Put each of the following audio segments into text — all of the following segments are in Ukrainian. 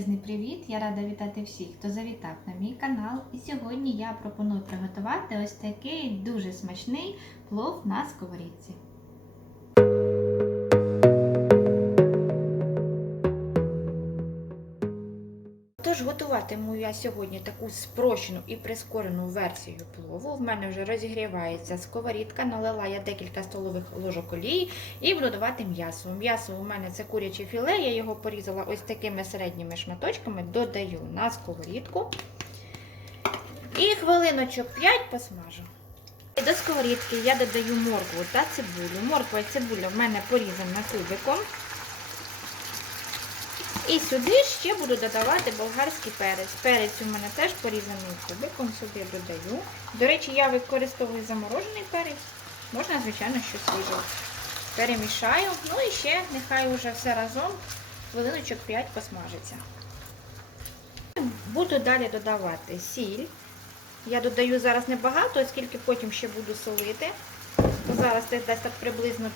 Величезний привіт! Я рада вітати всіх, хто завітав на мій канал. І сьогодні я пропоную приготувати ось такий дуже смачний плов на сковорідці. Готуватиму я сьогодні таку спрощену і прискорену версію плову. В мене вже розігрівається сковорідка, налила я декілька столових ложок олії і буду давати м'ясо. М'ясо у мене це куряче філе, я його порізала ось такими середніми шматочками, додаю на сковорідку. І хвилиночок 5 посмажу. До сковорідки я додаю моркву та цибулю. Морква і цибуля в мене порізана кубиком. І сюди ще буду додавати болгарський перець. Перець у мене теж порізаний кубиком, сюди додаю. До речі, я використовую заморожений перець, можна, звичайно, що свіжий. Перемішаю, ну і ще нехай уже все разом хвилиночок 5 посмажиться. Буду далі додавати сіль. Я додаю зараз небагато, оскільки потім ще буду солити. Зараз це десь так приблизно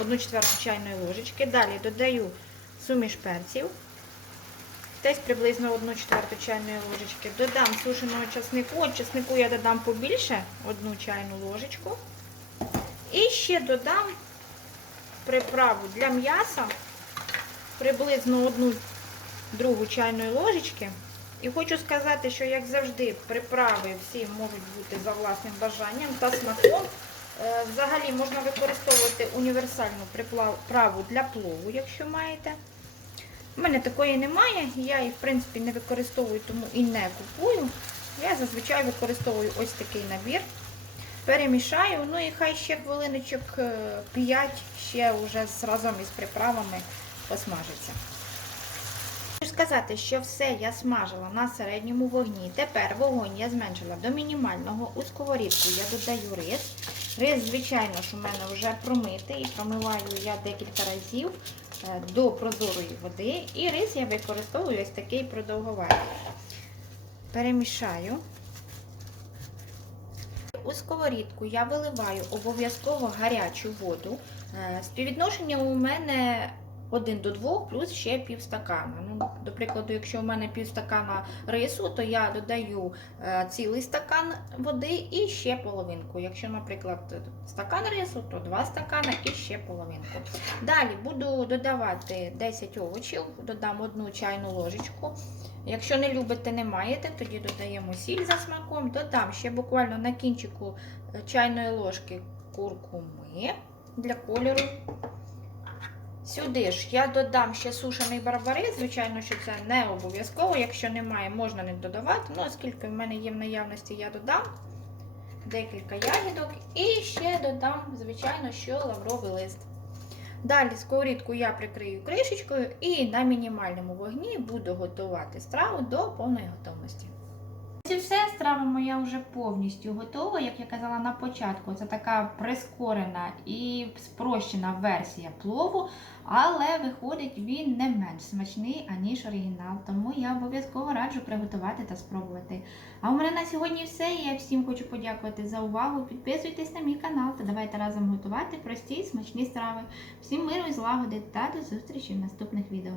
1 четверту чайної ложечки. Далі додаю суміш перців. Десь приблизно 1 четверту чайної ложечки. Додам сушеного часнику. От часнику я додам побільше, 1 чайну ложечку. І ще додам приправу для м'яса приблизно 1 другу чайної ложечки. І хочу сказати, що, як завжди, приправи всі можуть бути за власним бажанням та смаком. Е, Взагалі можна використовувати універсальну приправу для плову, якщо маєте. У мене такої немає, я її в принципі не використовую, тому і не купую. Я зазвичай використовую ось такий набір. Перемішаю, ну і хай ще хвилиночок 5 ще вже разом із приправами посмажиться. Хочу сказати, що все я смажила на середньому вогні. Тепер вогонь я зменшила до мінімального. У сковорідку я додаю рис. Рис, звичайно, що в мене вже промитий, промиваю я декілька разів до прозорої води. І рис я використовую ось такий продовгуватий. Перемішаю. У сковорідку я виливаю обов'язково гарячу воду. Співвідношення у мене 1 до 2 плюс ще пів стакана. Ну, До прикладу, якщо у мене пів стакана рису, то я додаю е, цілий стакан води і ще половинку. Якщо, наприклад, стакан рису, то 2 стакана і ще половинку. Далі буду додавати 10 овочів, додам 1 чайну ложечку. Якщо не любите, не маєте, тоді додаємо сіль за смаком, додам ще буквально на кінчику чайної ложки куркуми для кольору. Сюди ж я додам ще сушений барбарис, звичайно, що це не обов'язково, якщо немає, можна не додавати. Ну, оскільки в мене є в наявності, я додам декілька ягідок і ще додам, звичайно, що лавровий лист. Далі сковорідку я прикрию кришечкою і на мінімальному вогні буду готувати страву до повної готовності. І все, страва моя вже повністю готова, як я казала на початку. Це така прискорена і спрощена версія плову, але виходить він не менш смачний, аніж оригінал. Тому я обов'язково раджу приготувати та спробувати. А у мене на сьогодні все. Я всім хочу подякувати за увагу. Підписуйтесь на мій канал та давайте разом готувати прості смачні страви. Всім миру і злагоди та до зустрічі в наступних відео.